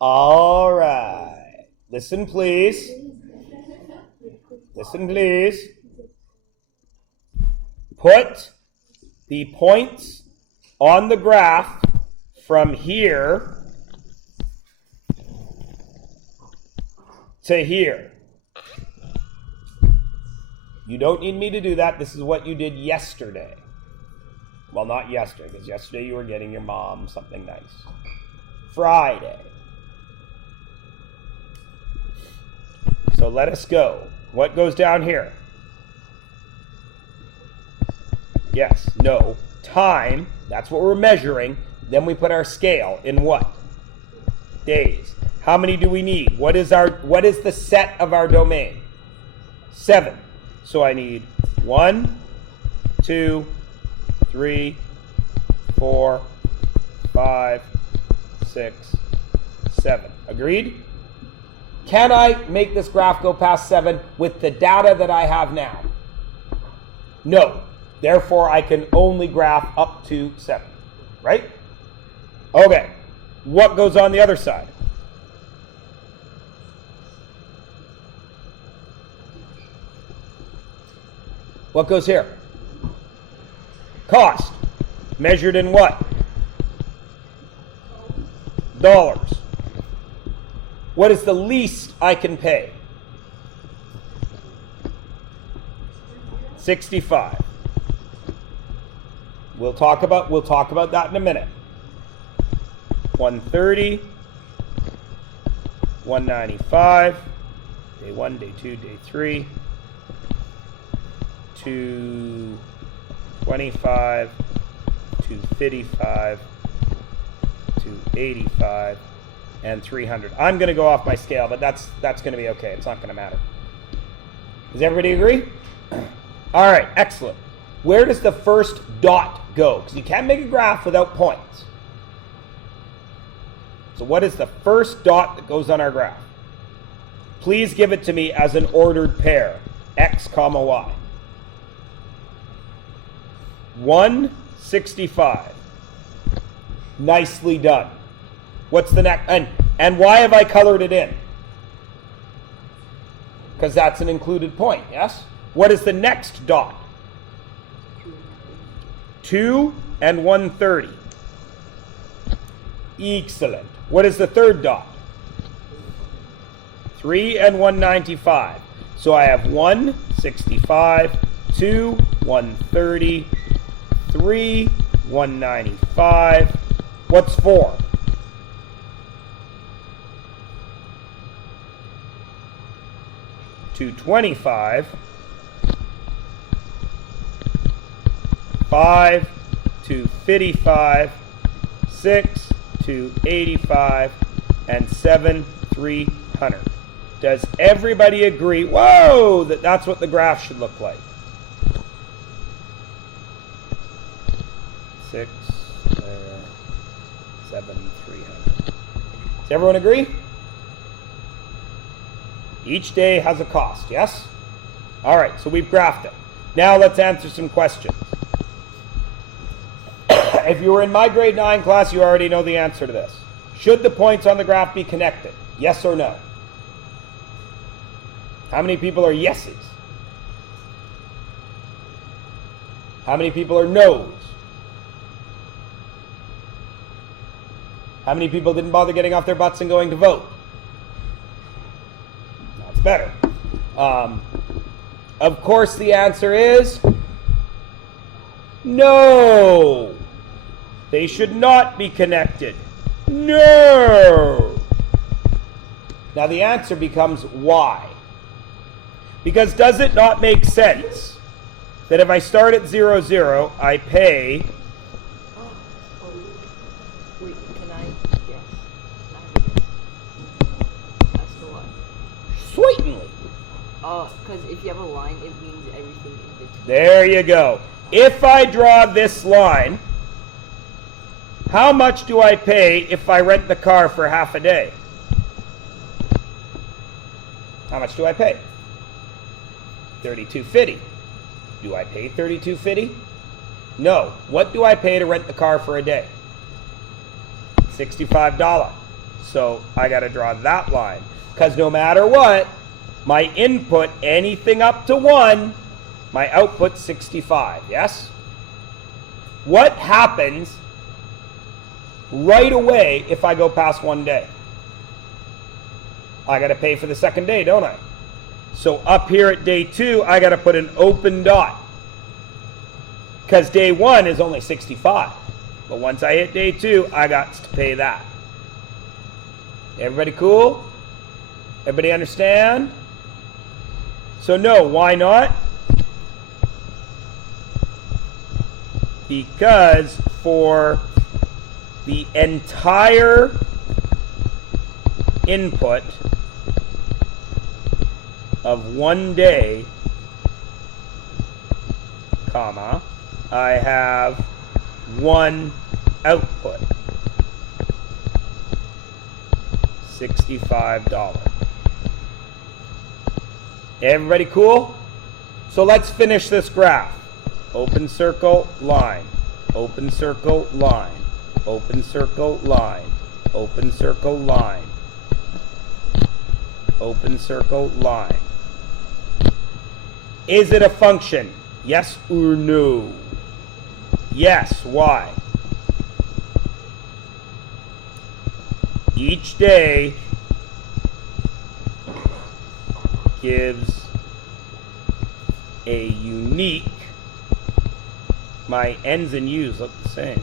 All right. Listen, please. Listen, please. Put the points on the graph from here to here. You don't need me to do that. This is what you did yesterday. Well, not yesterday, because yesterday you were getting your mom something nice. Friday. So let us go. What goes down here? Yes, no. Time, that's what we're measuring. Then we put our scale in what? Days. How many do we need? What is the set of our domain? 7. So I need 1, 2, 3, 4, 5, 6, 7. Agreed? Can I make this graph go past 7 with the data that I have now? No. Therefore, I can only graph up to 7. Right? Okay. What goes on the other side? What goes here? Cost. Measured in what? Dollars. What is the least I can pay? 65. We'll talk about that in a minute. 130, 195, day 1, day 2, day 3, 225, 255, 285, and 300. I'm going to go off my scale, but that's going to be okay. It's not going to matter. Does everybody agree? All right, excellent. Where does the first dot go? Because you can't make a graph without points. So what is the first dot that goes on our graph? Please give it to me as an ordered pair, x comma y. 165. Nicely done. What's the next? And why have I colored it in? Because that's an included point, yes? What is the next dot? 2 and 130. Excellent. What is the third dot? 3 and 195. So I have 165, 2, 130, 3, 195. What's 4? 225, 5, 255, 6, 285, and 7, 300. Does everybody agree? Whoa! That's what the graph should look like. 6, 7, 300. Does everyone agree? Each day has a cost, yes? All right, so we've graphed it. Now let's answer some questions. If you were in my grade 9 class, you already know the answer to this. Should the points on the graph be connected? Yes or no? How many people are yeses? How many people are no's? How many people didn't bother getting off their butts and going to vote? That's better. Of course, the answer is no. They should not be connected. No. Now the answer becomes why. Because does it not make sense that if I start at 0, 0, I pay... Wait, can I guess? As to what? Certainly. Because if you have a line, it means everything in between. There you go. If I draw this line, how much do I pay if I rent the car for half a day? How much do I pay? $32.50. Do I pay $32.50? No. What do I pay to rent the car for a day? $65. So I got to draw that line. Because no matter what, my input, anything up to 1, my output 65, yes? What happens right away if I go past 1 day? I got to pay for the second day, don't I? So up here at day 2, I got to put an open dot. Because day 1 is only 65. But once I hit day 2, I got to pay that. Everybody cool? Everybody understand? So no, why not? Because for the entire input of 1 day, comma, I have 1 output. $65. Everybody cool? So let's finish this graph. Open circle, line. Open circle, line. Open circle, line. Open circle, line. Open circle, line. Is it a function? Yes or no? Yes. Why? Each day gives a unique, my N's and U's look the same,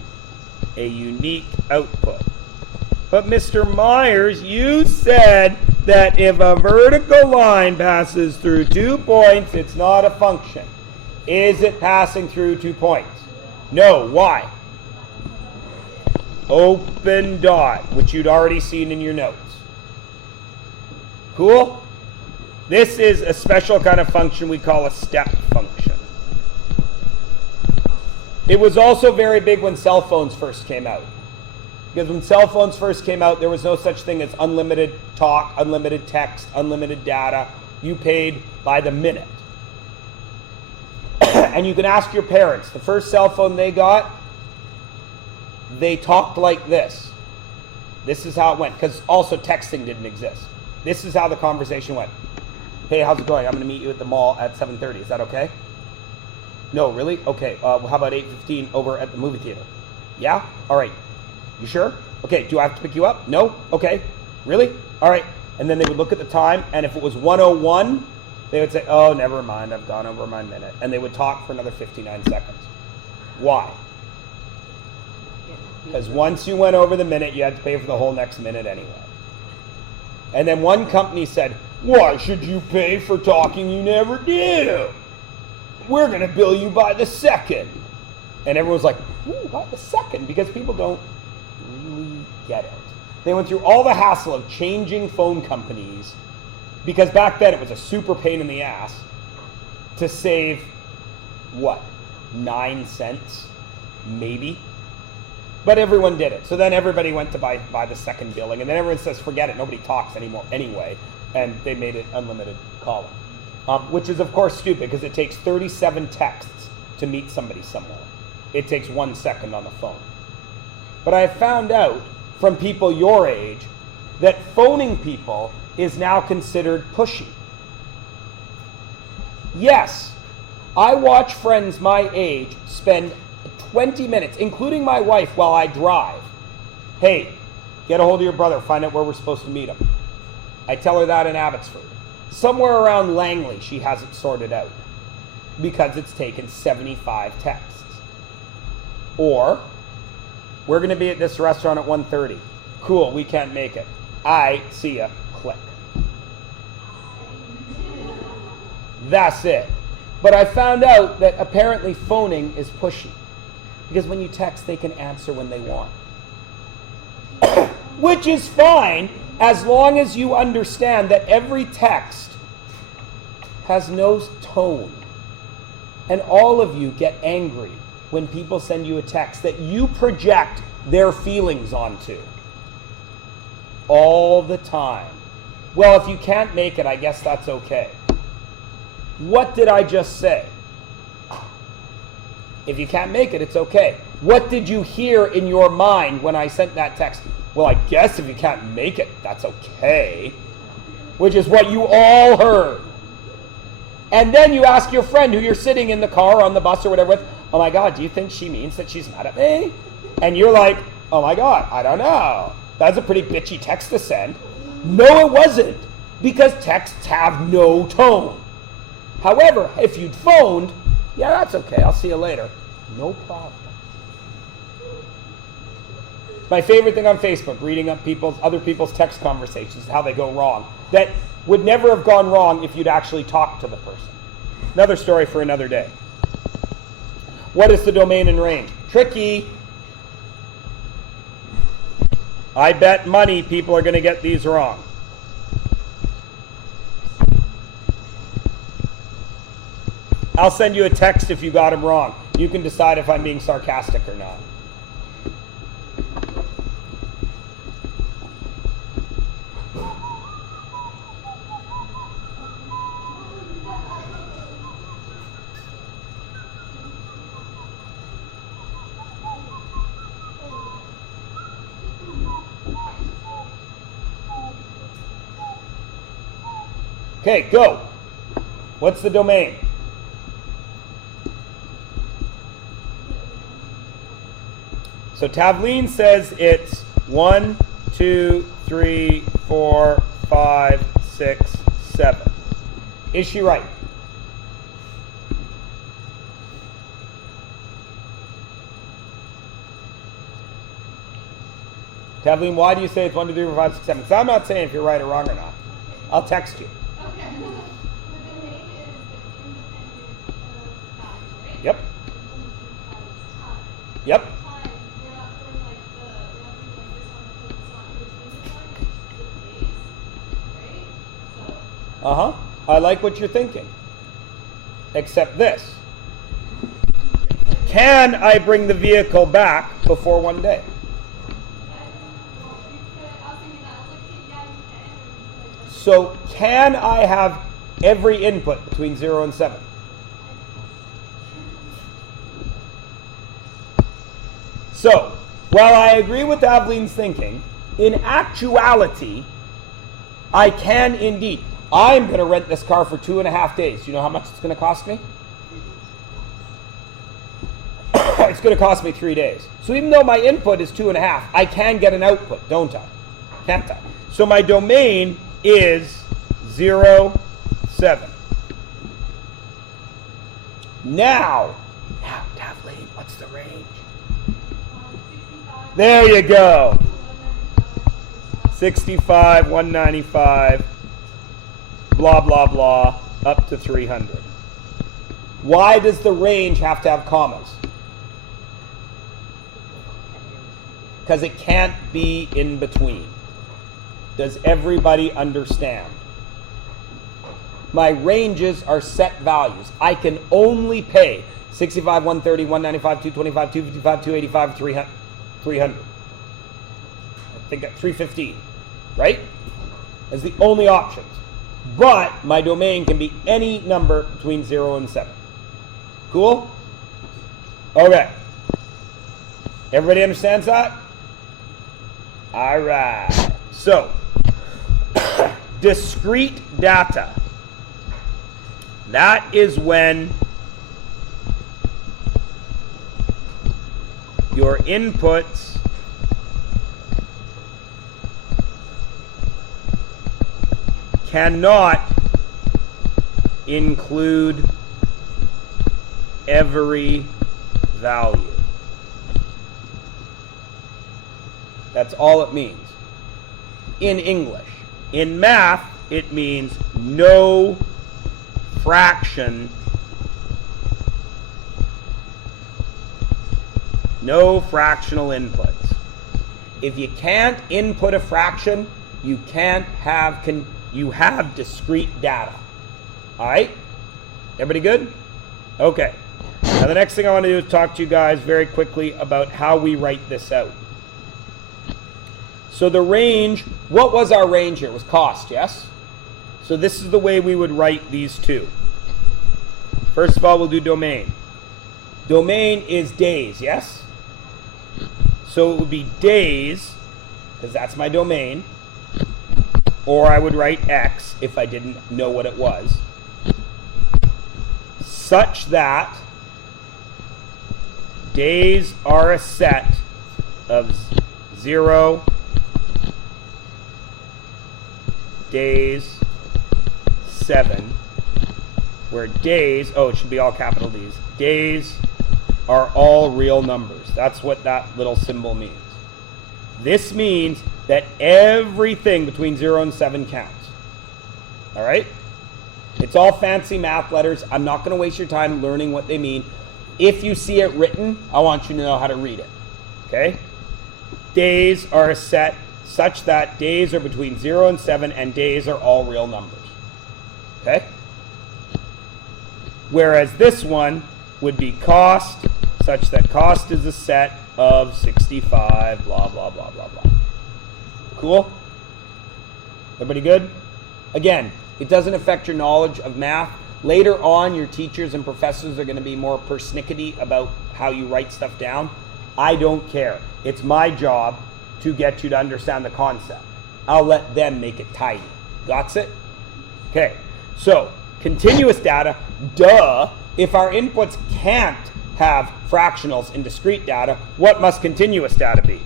a unique output. But Mr. Myers, you said that if a vertical line passes through 2 points, it's not a function. Is it passing through 2 points? No. Why? Open dot, which you'd already seen in your notes. Cool? This is a special kind of function we call a step function. It was also very big when cell phones first came out. Because when cell phones first came out, there was no such thing as unlimited talk, unlimited text, unlimited data. You paid by the minute. And you can ask your parents, the first cell phone they got, they talked like this. This is how it went, because also texting didn't exist. This is how the conversation went. Hey, how's it going? I'm going to meet you at the mall at 7:30. Is that okay? No, really? Okay. How about 8:15 over at the movie theater? Yeah? All right. You sure? Okay. Do I have to pick you up? No? Okay. Really? All right. And then they would look at the time, and if it was 1:01, they would say, oh, never mind. I've gone over my minute. And they would talk for another 59 seconds. Why? Because once you went over the minute, you had to pay for the whole next minute anyway. And then one company said, why should you pay for talking you never do? We're going to bill you by the second. And everyone's like, ooh, by the second? Because people don't really get it. They went through all the hassle of changing phone companies, because back then it was a super pain in the ass to save, what, 9 cents? Maybe? But everyone did it. So then everybody went to buy the second billing. And then everyone says, forget it, nobody talks anymore anyway. And they made it unlimited calling. Which is, of course, stupid, because it takes 37 texts to meet somebody somewhere. It takes 1 second on the phone. But I have found out from people your age that phoning people is now considered pushy. Yes, I watch friends my age spend 20 minutes, including my wife, while I drive. Hey, get a hold of your brother, find out where we're supposed to meet him. I tell her that in Abbotsford. Somewhere around Langley, she has it sorted out, because it's taken 75 texts. Or, we're going to be at this restaurant at 1:30. Cool, we can't make it. I see ya. Click. That's it. But I found out that apparently phoning is pushy. Because when you text, they can answer when they want. Which is fine, as long as you understand that every text has no tone. And all of you get angry when people send you a text that you project their feelings onto. All the time. Well, if you can't make it, I guess that's okay. What did I just say? If you can't make it, it's okay. What did you hear in your mind when I sent that text? Well, I guess if you can't make it, that's okay. Which is what you all heard. And then you ask your friend who you're sitting in the car or on the bus or whatever with, oh my God, do you think she means that she's mad at me? And you're like, oh my God, I don't know. That's a pretty bitchy text to send. No, it wasn't. Because texts have no tone. However, if you'd phoned, yeah, that's okay. I'll see you later. No problem. My favorite thing on Facebook, reading up other people's text conversations, how they go wrong. That would never have gone wrong if you'd actually talked to the person. Another story for another day. What is the domain and range? Tricky. I bet money people are going to get these wrong. I'll send you a text if you got them wrong. You can decide if I'm being sarcastic or not. Okay, go. What's the domain? So Tavleen says it's 1, 2, 3, 4, 5, 6, 7. Is she right? Tavleen, why do you say it's 1, 2, 3, 4, 5, 6, 7? Because I'm not saying if you're right or wrong or not. I'll text you. Okay. The domain is independent of time, right? Yep. Time. Yep. Time, we're not doing like this on the time between the time, it's the days, right? So. Uh-huh. I like what you're thinking. Except this. Can I bring the vehicle back before one day? So can I have every input between 0 and 7? So, while I agree with Avleen's thinking, in actuality, I can indeed. I'm going to rent this car for 2.5 days. You know how much it's going to cost me? It's going to cost me 3 days. So even though my input is 2.5, I can get an output, don't I? Can't I? So my domain is 0, 7. Now, Tavleen, what's the range? There you go. 65, 195, blah, blah, blah, up to 300. Why does the range have to have commas? Because it can't be in between. Does everybody understand? My ranges are set values. I can only pay 65, 130, 195, 225, 255, 285, 300. I think at 315, right? As the only options. But my domain can be any number between 0 and 7. Cool? Okay. Everybody understands that? All right. So, discrete data. That is when your inputs cannot include every value. That's all it means. In English. In math, it means no fraction, no fractional inputs. If you can't input a fraction, you can't have, you have discrete data. All right? Everybody good? Okay. Now the next thing I want to do is talk to you guys very quickly about how we write this out. So the range, what was our range here? It was cost, yes? So this is the way we would write these two. First of all, we'll do domain. Domain is days, yes? So it would be days because that's my domain. Or I would write x if I didn't know what it was. Such that days are a set of 0 days 7, where days, oh, it should be all capital D's, days are all real numbers. That's what that little symbol means. This means that everything between 0 and 7 counts. All right? It's all fancy math letters. I'm not going to waste your time learning what they mean. If you see it written, I want you to know how to read it. Okay? Days are a set such that days are between 0 and 7, and days are all real numbers. Okay? Whereas this one would be cost, such that cost is a set of 65, blah, blah, blah, blah, blah. Cool? Everybody good? Again, it doesn't affect your knowledge of math. Later on, your teachers and professors are going to be more persnickety about how you write stuff down. I don't care. It's my job to get you to understand the concept. I'll let them make it tidy. Got it? Okay. So, continuous data, duh. If our inputs can't have fractionals in discrete data, what must continuous data be?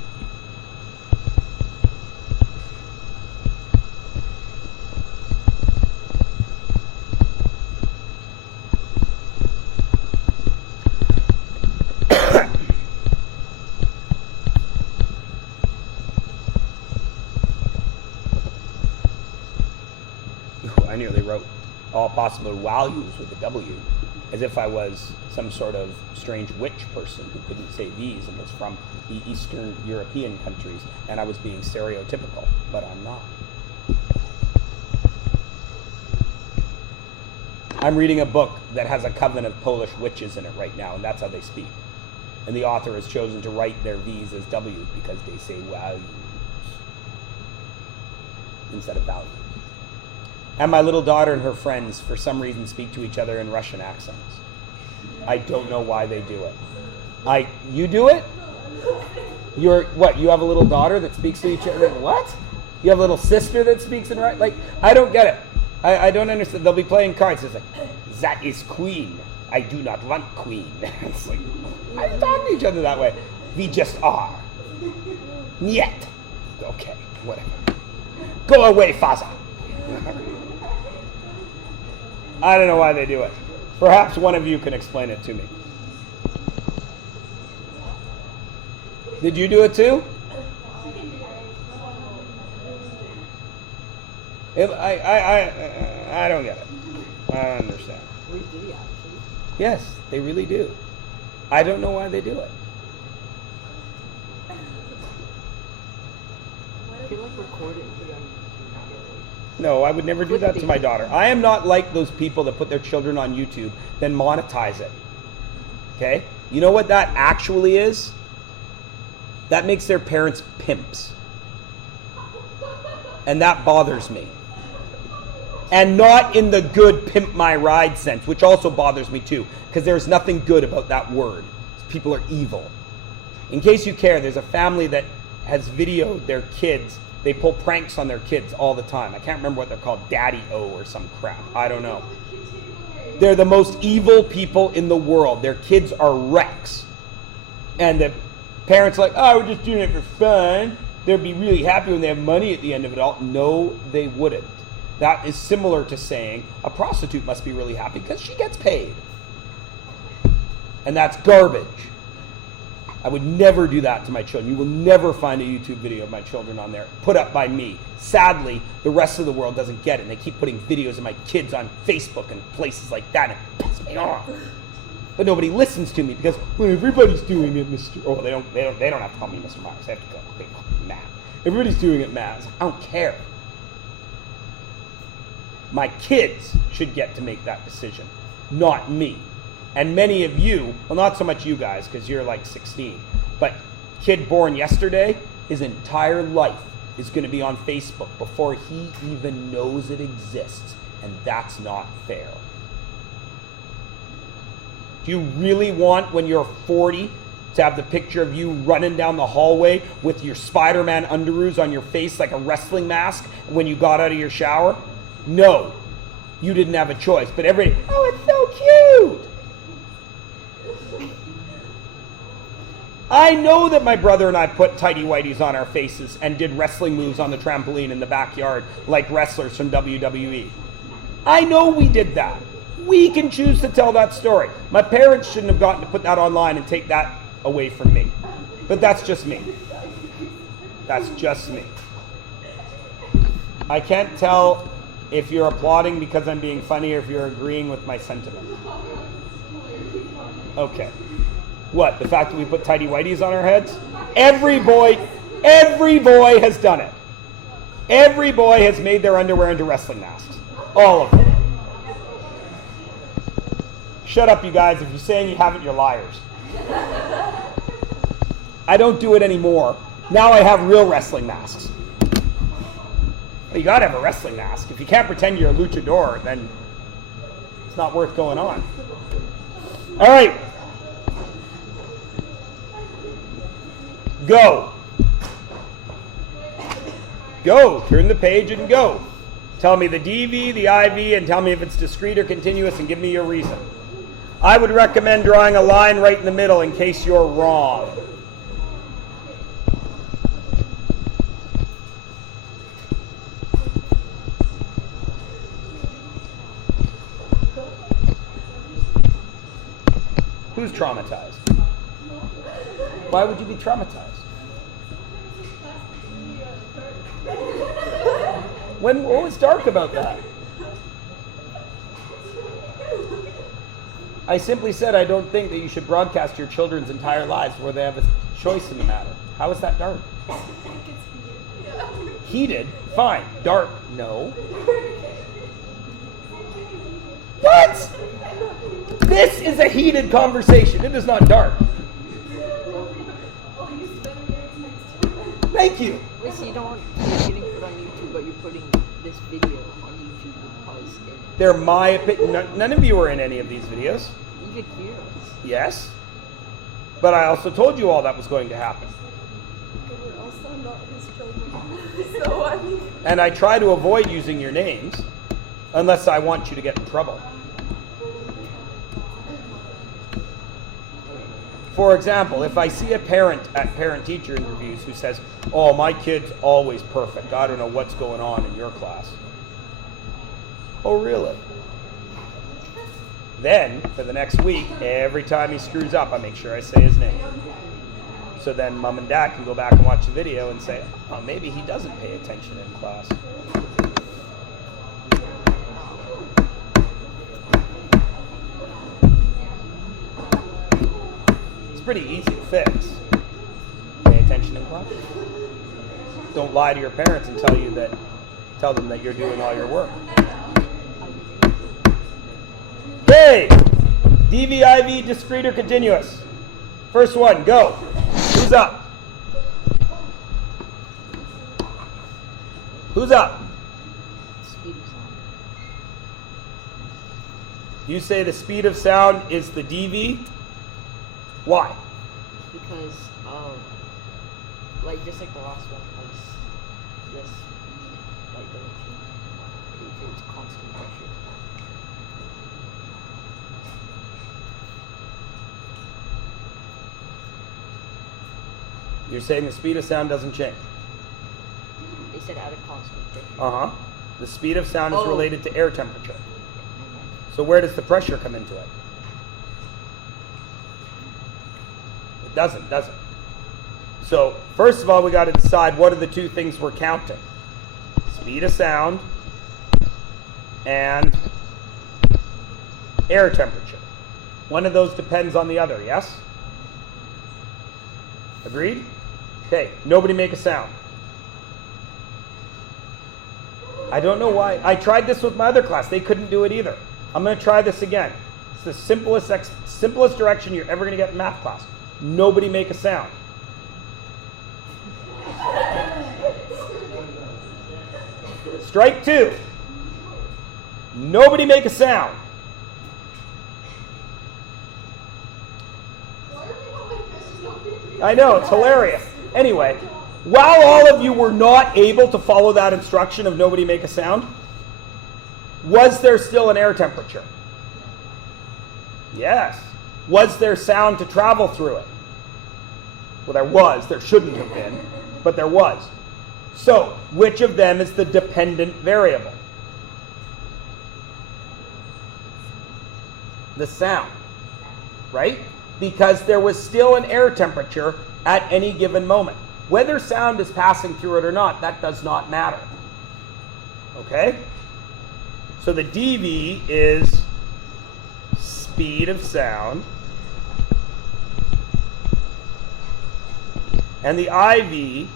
I nearly wrote all possible values with a W, as if I was some sort of strange witch person who couldn't say V's and was from the Eastern European countries, and I was being stereotypical, but I'm not. I'm reading a book that has a coven of Polish witches in it right now, and that's how they speak. And the author has chosen to write their V's as W's because they say values instead of values. And my little daughter and her friends, for some reason, speak to each other in Russian accents. I don't know why they do it. You do it? What, you have a little daughter that speaks to each other? What? You have a little sister that speaks in Russian? Like, I don't get it. I don't understand. They'll be playing cards. It's like, that is queen. I do not want queen. It's like, I don't talk to each other that way. We just are. Niet. Okay, whatever. Go away, Faza. I don't know why they do it. Perhaps one of you can explain it to me. Did you do it too? I don't get it. I don't understand. We do actually. Yes, they really do. I don't know why they do it. I feel like record it and put it on YouTube. No, I would never do that to my daughter. I am not like those people that put their children on YouTube, then monetize it. Okay? You know what that actually is? That makes their parents pimps. And that bothers me. And not in the good pimp my ride sense, which also bothers me too, because there's nothing good about that word. People are evil. In case you care, there's a family that has videoed their kids. They pull pranks on their kids all the time. I can't remember what they're called, Daddy-O or some crap. I don't know. They're the most evil people in the world. Their kids are wrecks. And the parents are like, oh, we're just doing it for fun. They'd be really happy when they have money at the end of it all. No, they wouldn't. That is similar to saying a prostitute must be really happy because she gets paid. And that's garbage. I would never do that to my children. You will never find a YouTube video of my children on there put up by me. Sadly, the rest of the world doesn't get it, and they keep putting videos of my kids on Facebook and places like that, and it pisses me off. But nobody listens to me because, well, everybody's doing it, Mr. Oh, they don't have to call me Mr. Myers. They have to call me Matt. Everybody's doing it, Matt. I don't care. My kids should get to make that decision, not me. And many of you, well, not so much you guys, because you're like 16, but kid born yesterday, his entire life is going to be on Facebook before he even knows it exists, and that's not fair. Do you really want, when you're 40, To have the picture of you running down the hallway with your Spider-Man underoos on your face like a wrestling mask when you got out of your shower? No. You didn't have a choice. But everybody, oh, it's so cute. I know that my brother and I put tighty whities on our faces and did wrestling moves on the trampoline in the backyard like wrestlers from WWE. I know we did that. We can choose to tell that story. My parents shouldn't have gotten to put that online and take that away from me. But that's just me. That's just me. I can't tell if you're applauding because I'm being funny or if you're agreeing with my sentiment. Okay. What? The fact that we put tighty whities on our heads? Every boy has done it. Every boy has made their underwear into wrestling masks. All of them. Shut up, you guys. If you're saying you haven't, you're liars. I don't do it anymore. Now I have real wrestling masks. Well, you gotta have a wrestling mask. If you can't pretend you're a luchador, then it's not worth going on. All right. Go. Go. Turn the page and go. Tell me the DV, the IV, and tell me if it's discrete or continuous, and give me your reason. I would recommend drawing a line right in the middle in case you're wrong. Who's traumatized? Why would you be traumatized? What was dark about that? I simply said I don't think that you should broadcast your children's entire lives where they have a choice in the matter. How is that dark? Heated? Fine. Dark? No. What? This is a heated conversation. It is not dark. Thank you. Wait, so you don't want it getting put on YouTube, but you're putting this video on YouTube because They're my opinion. None of you were in any of these videos. you could hear us. Yes. But I also told you all that was going to happen. We're also not his children. So I mean. And I try to avoid using your names unless I want you to get in trouble. For example, if I see a parent at parent-teacher interviews who says, oh, my kid's always perfect. I don't know what's going on in your class. Oh, really? Then, for the next week, every time he screws up, I make sure I say his name. So then mom and dad can go back and watch the video and say, oh, maybe he doesn't pay attention in class. It's pretty easy to fix. Pay attention in class. Don't lie to your parents and tell them that you're doing all your work. Okay, DVIV, discrete or continuous? First one, go. Who's up? Who's up? Speed of sound. You say the speed of sound is the DV? Why? Because like just like the last one has this like the it's constant pressure. You're saying the speed of sound doesn't change? They said at a constant pressure. Uh-huh. The speed of sound is Oh. related to air temperature. So where does the pressure come into it? It doesn't, does it? So first of all, we got to decide what are the two things we're counting. Speed of sound and air temperature. One of those depends on the other, yes? Agreed? Okay, nobody make a sound. I don't know why. I tried this with my other class. They couldn't do it either. I'm going to try this again. It's the simplest direction you're ever going to get in math class. Nobody make a sound. Strike two. Nobody make a sound. I know, it's hilarious. Anyway, while all of you were not able to follow that instruction of nobody make a sound, was there still an air temperature? Yes. Was there sound to travel through it? Well, there was. There shouldn't have been, but there was. So, which of them is the dependent variable? The sound, right? Because there was still an air temperature at any given moment. Whether sound is passing through it or not, that does not matter. Okay? So the dV is speed of sound, and the IV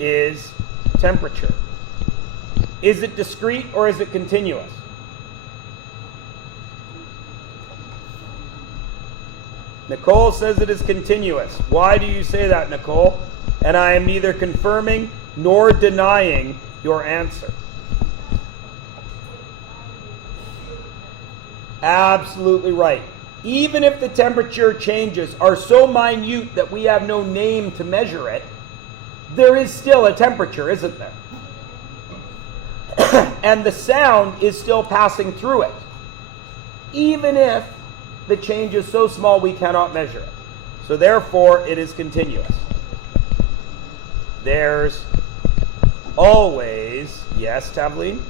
is temperature. Is it discrete or is it continuous? Nicole says it is continuous. Why do you say that, Nicole? And I am neither confirming nor denying your answer. Absolutely right. Even if the temperature changes are so minute that we have no name to measure it, there is still a temperature, isn't there? And the sound is still passing through it, even if the change is so small we cannot measure it. So therefore, it is continuous. There's always, yes, Tavleen?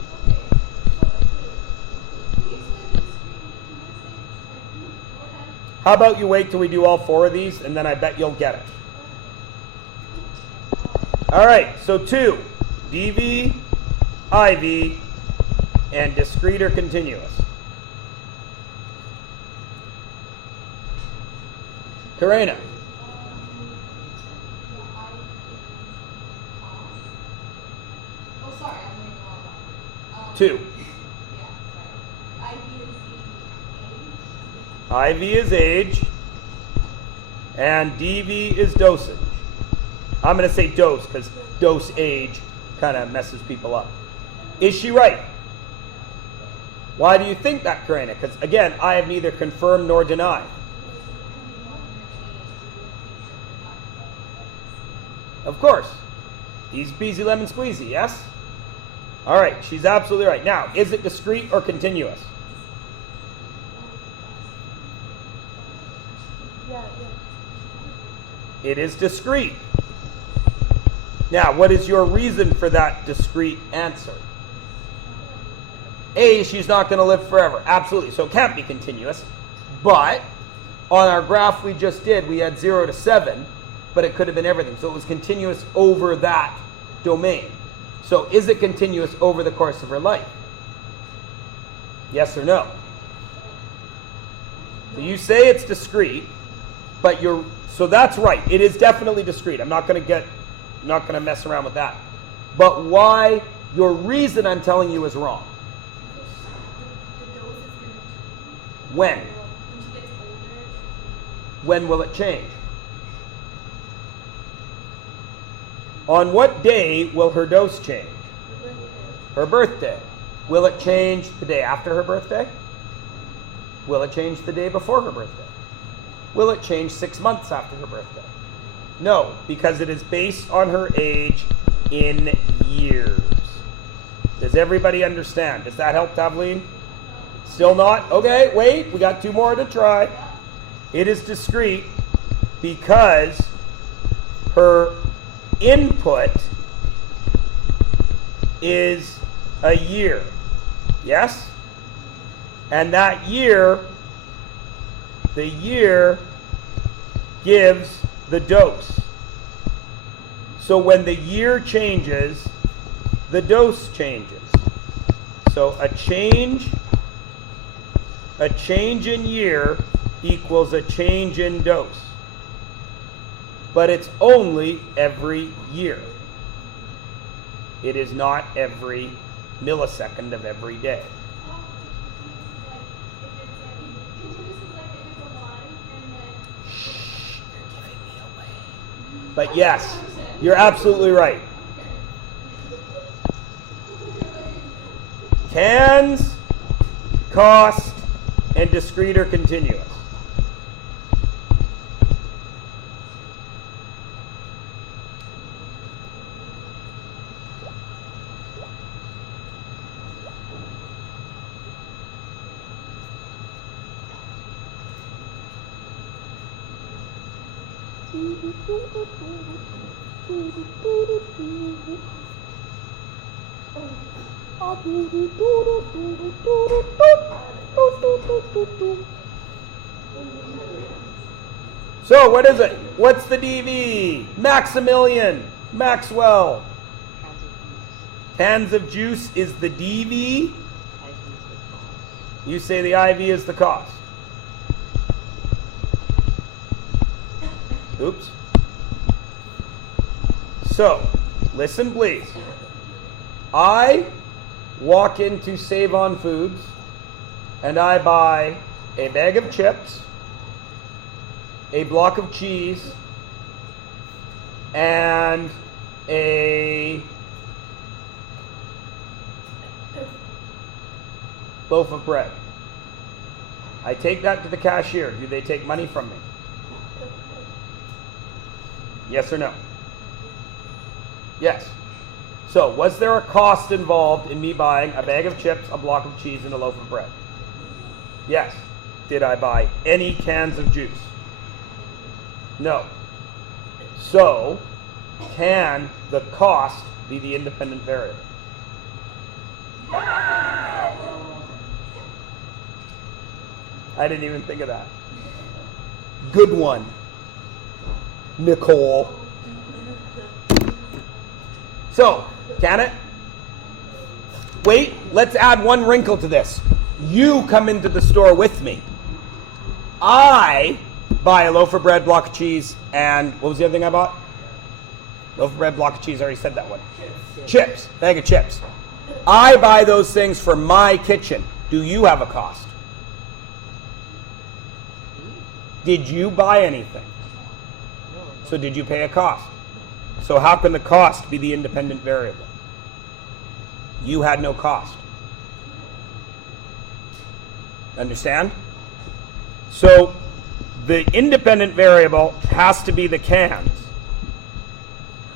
How about you wait till we do all four of these, and then I bet you'll get it. All right, so 2, dV, IV, and discrete or continuous. Karina. Oh, sorry, I'm reading the wrong one. 2. Yeah, sorry. IV is IV is age, and dV is dosage. I'm going to say dose because dose age kind of messes people up. Is she right? Why do you think that, Karina? Because again, I have neither confirmed nor denied. Of course. Easy peasy lemon squeezy, yes? All right, she's absolutely right. Now, is it discrete or continuous? It is discrete. Now, what is your reason for that discrete answer? A, she's not going to live forever. Absolutely. So it can't be continuous. But on our graph we just did, we had 0 to 7, but it could have been everything. So it was continuous over that domain. So is it continuous over the course of her life? Yes or no? So you say it's discrete, but so that's right. It is definitely discrete. I'm not going to mess around with that. But why your reason I'm telling you is wrong? When? When will it change? On what day will her dose change? Her birthday. Will it change the day after her birthday? Will it change the day before her birthday? Will it change 6 months after her birthday? No, because it is based on her age in years. Does everybody understand? Does that help, Tavleen? Still not? Okay, wait, we got 2 more to try. It is discrete because her input is a year. Yes? And that year, the year gives the dose. So when the year changes, the dose changes. So a change in year equals a change in dose. But it's only every year. It is not every millisecond of every day. But yes, you're absolutely right. Cans, cost, and discrete or continuous. So what is it? What's the DV? Maximilian, Maxwell. Cans of juice is the DV. You say the IV is the cost. Oops. So, listen please. I walk into Save On Foods and I buy a bag of chips, a block of cheese, and a loaf of bread. I take that to the cashier. Do they take money from me? Yes or no? Yes. So, was there a cost involved in me buying a bag of chips, a block of cheese, and a loaf of bread? Yes. Did I buy any cans of juice? No. So, can the cost be the independent variable? I didn't even think of that. Good one, Nicole. So, can it? Wait, let's add one wrinkle to this. You come into the store with me. I buy a loaf of bread, block of cheese, and what was the other thing I bought? Loaf of bread, block of cheese, I already said that one. Chips, bag of chips. I buy those things for my kitchen. Do you have a cost? Did you buy anything? So did you pay a cost? So how can the cost be the independent variable? You had no cost. Understand? So the independent variable has to be the cans.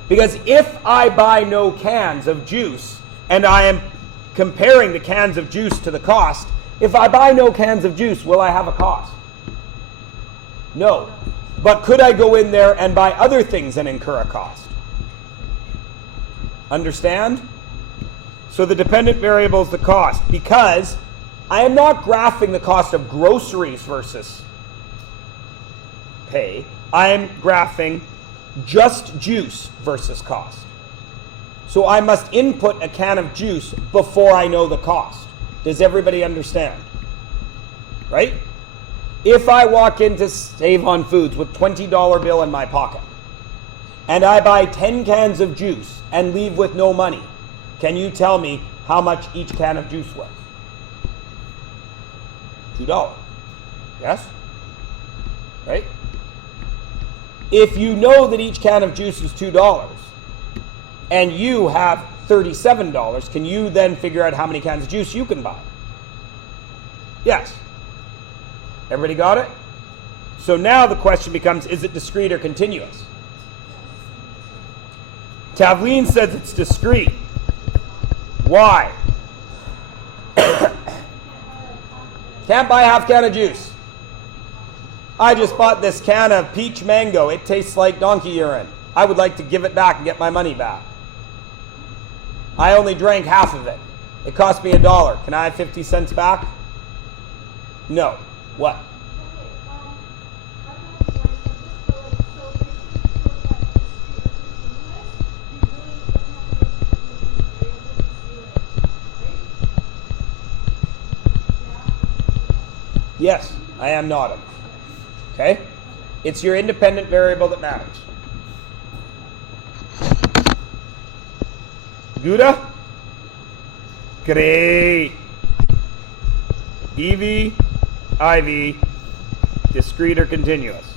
Because if I buy no cans of juice, and I am comparing the cans of juice to the cost, if I buy no cans of juice, will I have a cost? No. But could I go in there and buy other things and incur a cost? Understand? So the dependent variable is the cost, because I am not graphing the cost of groceries versus pay. I am graphing just juice versus cost. So I must input a can of juice before I know the cost. Does everybody understand? Right? If I walk into Save On Foods with $20 bill in my pocket, and I buy 10 cans of juice and leave with no money, can you tell me how much each can of juice was? $2. Yes? Right? If you know that each can of juice is $2 and you have $37, can you then figure out how many cans of juice you can buy? Yes. Everybody got it? So now the question becomes, is it discrete or continuous? Tavleen says it's discrete. Why? Can't buy half can of juice. I just bought this can of peach mango. It tastes like donkey urine. I would like to give it back and get my money back. I only drank half of it. It cost me $1. Can I have 50 cents back? No. What? Yes, I am nodding. Okay? It's your independent variable that matters. Gouda? Great. EV, IV, discrete or continuous?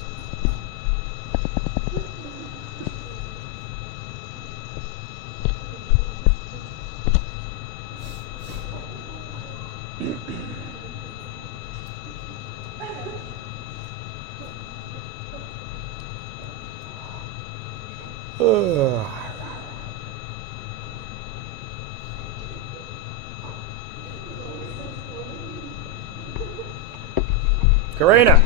Karina.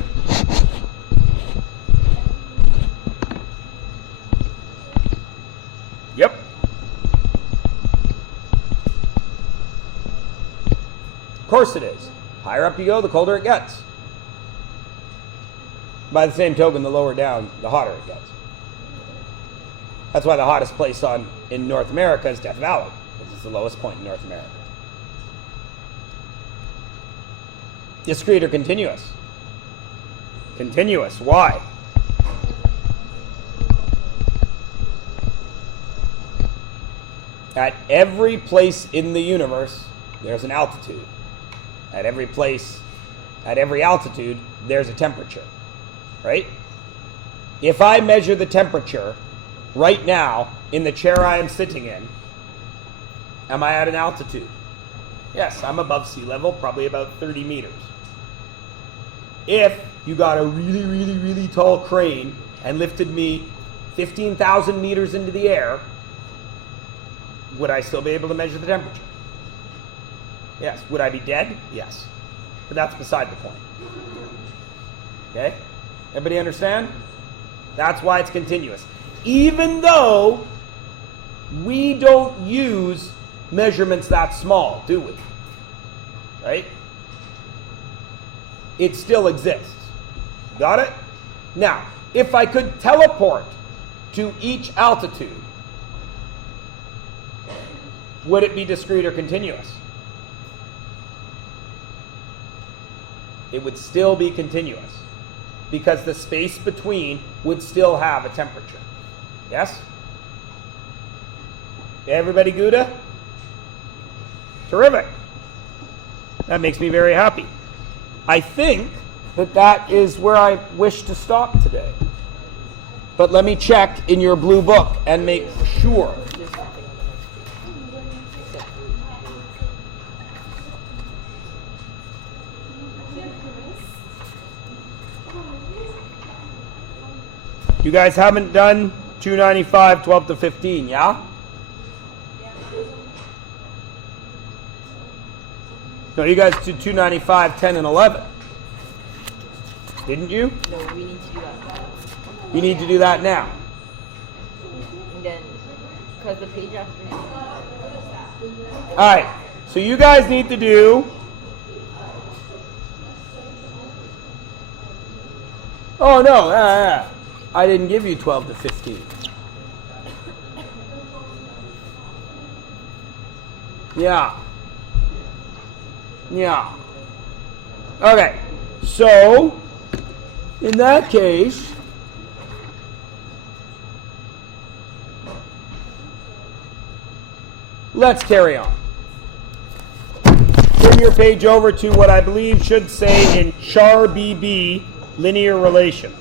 course it is. Higher up you go, the colder it gets. By the same token, the lower down, the hotter it gets. That's why the hottest place in North America is Death Valley, because it's the lowest point in North America. Discrete or continuous? Continuous. Why? At every place in the universe, there's an altitude. At every place, at every altitude, there's a temperature. Right? If I measure the temperature right now in the chair I am sitting in, am I at an altitude? Yes, I'm above sea level, probably about 30 meters. If you got a really, really, really tall crane and lifted me 15,000 meters into the air, would I still be able to measure the temperature? Yes. Would I be dead? Yes. But that's beside the point. Okay? Everybody understand? That's why it's continuous. Even though we don't use measurements that small, do we? Right? It still exists. Got it? Now, if I could teleport to each altitude, would it be discrete or continuous? It would still be continuous, because the space between would still have a temperature. Yes? Everybody Gouda? Terrific. That makes me very happy. I think that is where I wish to stop today. But let me check in your blue book and make sure. There's nothing on the next page. You guys haven't done 295, 12 to 15, yeah? No, you guys did 295, 10, and 11. Didn't you? No, we need to do that. You need to do that now. And then, because the page after. All right. So you guys need to do. Oh, no. I didn't give you 12 to 15. Yeah. Yeah. Okay. So, in that case, let's carry on. Turn your page over to what I believe should say in char BB, linear relations.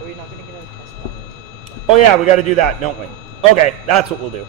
Are we not going to get a test? Oh yeah, we got to do that, don't we? Okay, that's what we'll do.